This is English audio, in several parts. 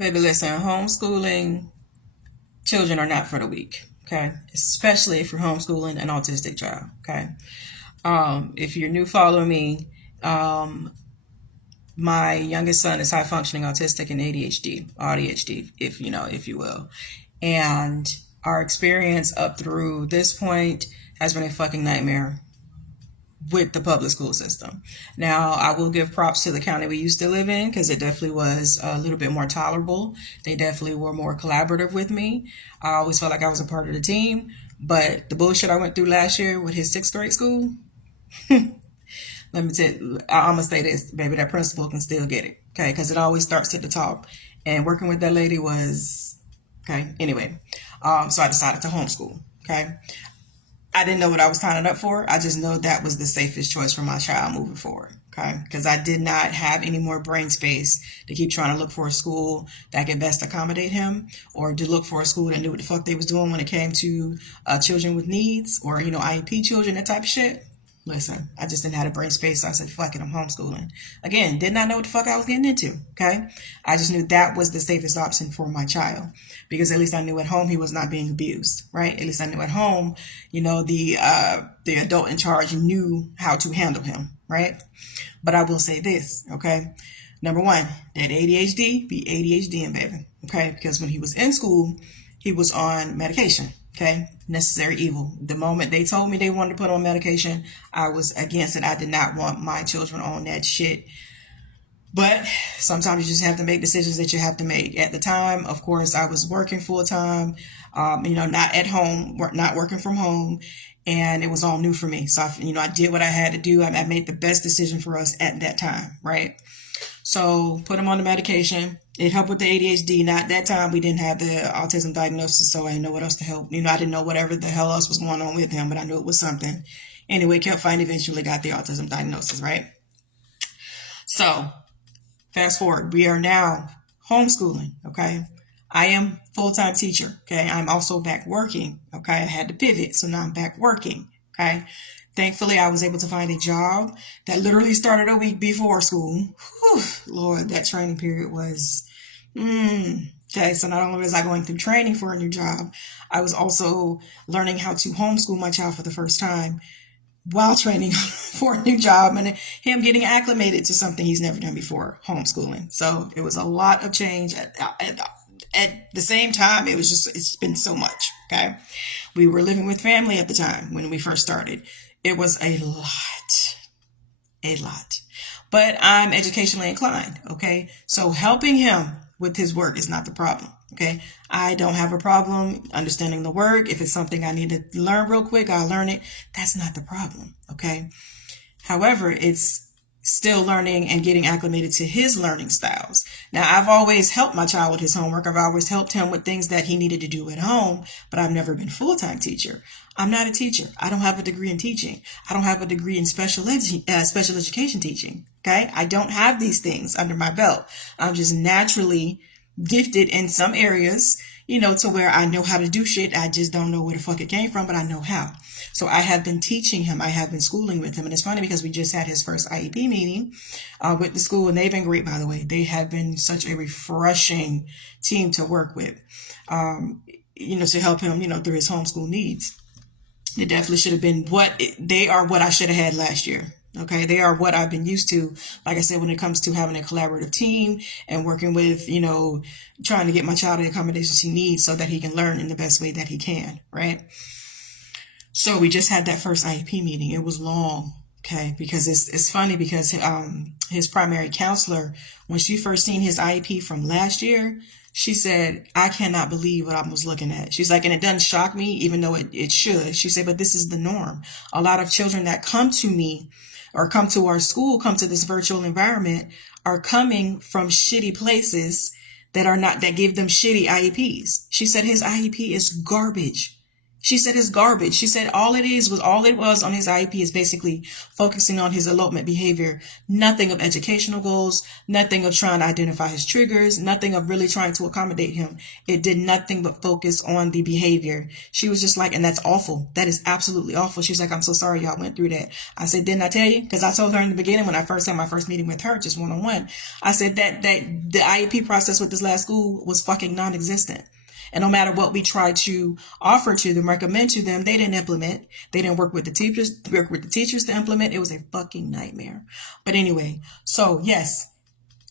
Baby, listen, homeschooling children are not for the weak, okay? Especially if you're homeschooling an autistic child, okay? If you're new following me, um, my youngest son is high functioning autistic and ADHD, if you will. And our experience up through this point has been a fucking nightmare with the public school system. Now, I will give props to the county we used to live in because it definitely was a little bit more tolerable. They definitely were more collaborative with me. I always felt like I was a part of the team. But the bullshit I went through last year with his sixth grade school, let me tell you, I'm gonna say this, baby, that principal can still get it, okay? Because it always starts at the top. And working with that lady was, okay, anyway. So I decided to homeschool, okay? I didn't know what I was signing up for. I just know that was the safest choice for my child moving forward. Okay. Because I did not have any more brain space to keep trying to look for a school that could best accommodate him or to look for a school that knew what the fuck they was doing when it came to children with needs or, IEP children, that type of shit. Listen, I just didn't have the brain space. So I said, fuck it, I'm homeschooling. Again, did not know what the fuck I was getting into. Okay. I just knew that was the safest option for my child because at least I knew at home he was not being abused, right? At least I knew at home, the adult in charge knew how to handle him, right? But I will say this, okay? Number one, that ADHD be ADHD, baby, okay? Because when he was in school, he was on medication. Okay, necessary evil. The moment they told me they wanted to put on medication, I was against it. I did not want my children on that shit. But sometimes you just have to make decisions that you have to make. At the time, of course, I was working full time, not at home, not working from home, and it was all new for me. So, I did what I had to do. I made the best decision for us at that time, right? So put him on the medication. It helped with the ADHD. Not that time we didn't have the autism diagnosis, so I didn't know what else to help. I didn't know whatever the hell else was going on with him, but I knew it was something. Anyway, kept fighting, eventually got the autism diagnosis, right? So fast forward, we are now homeschooling, okay? I am full-time teacher, okay? I'm also back working, okay? I had to pivot, so now I'm back working, okay? Thankfully, I was able to find a job that literally started a week before school. Whew, Lord, that training period was, okay, so not only was I going through training for a new job, I was also learning how to homeschool my child for the first time while training for a new job and him getting acclimated to something he's never done before, homeschooling. So it was a lot of change at the same time. It's been so much. Okay. We were living with family at the time when we first started. It was a lot, but I'm educationally inclined. Okay. So helping him with his work is not the problem. Okay. I don't have a problem understanding the work. If it's something I need to learn real quick, I'll learn it. That's not the problem. Okay. However, it's still learning and getting acclimated to his learning styles. Now, I've always helped my child with his homework. I've always helped him with things that he needed to do at home, but I've never been a full-time teacher. I'm not a teacher. I don't have a degree in teaching. I don't have a degree in special education teaching. Okay. I don't have these things under my belt. I'm just naturally gifted in some areas, to where I know how to do shit. I just don't know where the fuck it came from, but I know how. So I have been teaching him. I have been schooling with him. And it's funny because we just had his first IEP meeting with the school, and they've been great, by the way. They have been such a refreshing team to work with, to help him, through his homeschool needs. It definitely should have been they are what I should have had last year. Okay. They are what I've been used to. Like I said, when it comes to having a collaborative team and working with, trying to get my child the accommodations he needs so that he can learn in the best way that he can. Right. So we just had that first IEP meeting. It was long. Okay. Because it's funny because, his primary counselor, when she first seen his IEP from last year, she said, I cannot believe what I was looking at. She's like, and it doesn't shock me, even though it should. She said, but this is the norm. A lot of children that come to me or come to our school, come to this virtual environment, are coming from shitty places that give them shitty IEPs. She said his IEP is garbage. She said it's garbage. She said all it was on his IEP is basically focusing on his elopement behavior. Nothing of educational goals, nothing of trying to identify his triggers, nothing of really trying to accommodate him. It did nothing but focus on the behavior. She was just like, and that's awful. That is absolutely awful. She's like, I'm so sorry y'all went through that. I said, didn't I tell you? Because I told her in the beginning when I first had my first meeting with her, just one-on-one, I said that the IEP process with this last school was fucking non-existent. And no matter what we tried to offer to them, recommend to them, they didn't implement. They didn't work with the teachers to implement. It was a fucking nightmare. But anyway, so yes,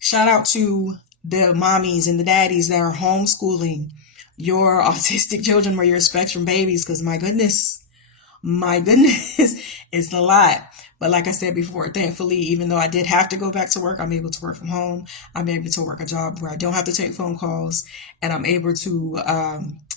shout out to the mommies and the daddies that are homeschooling your autistic children or your spectrum babies, because my goodness, it's a lot. But like I said before, thankfully, even though I did have to go back to work, I'm able to work from home. I'm able to work a job where I don't have to take phone calls, and I'm able to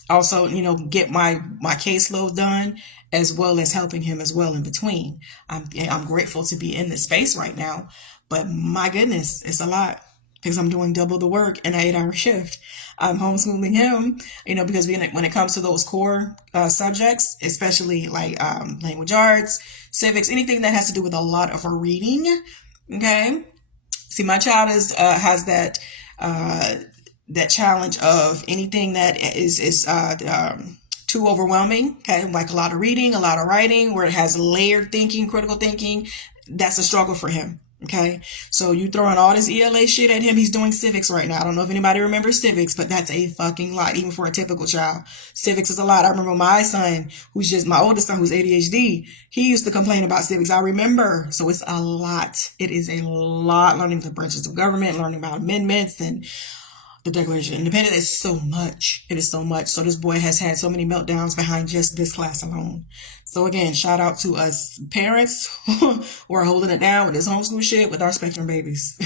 also, get my caseload done, as well as helping him as well in between. I'm grateful to be in this space right now, but my goodness, it's a lot because I'm doing double the work in an 8-hour shift. I'm homeschooling him, because when it comes to those core subjects, especially like language arts, civics, anything that has to do with a lot of reading. Okay. See, my child has that challenge of anything that is too overwhelming. Okay. Like a lot of reading, a lot of writing, where it has layered thinking, critical thinking. That's a struggle for him. Okay, so you throwing all this ELA shit at him. He's doing civics right now. I don't know if anybody remembers civics, but that's a fucking lot, even for a typical child. Civics is a lot. I remember my son, who's just my oldest son, who's ADHD. He used to complain about civics. I remember. So it's a lot. It is a lot. Learning the branches of government, learning about amendments and the Declaration of Independence. Is so much. It is so much. So this boy has had so many meltdowns behind just this class alone. So again, shout out to us parents who are holding it down with this homeschool shit with our spectrum babies.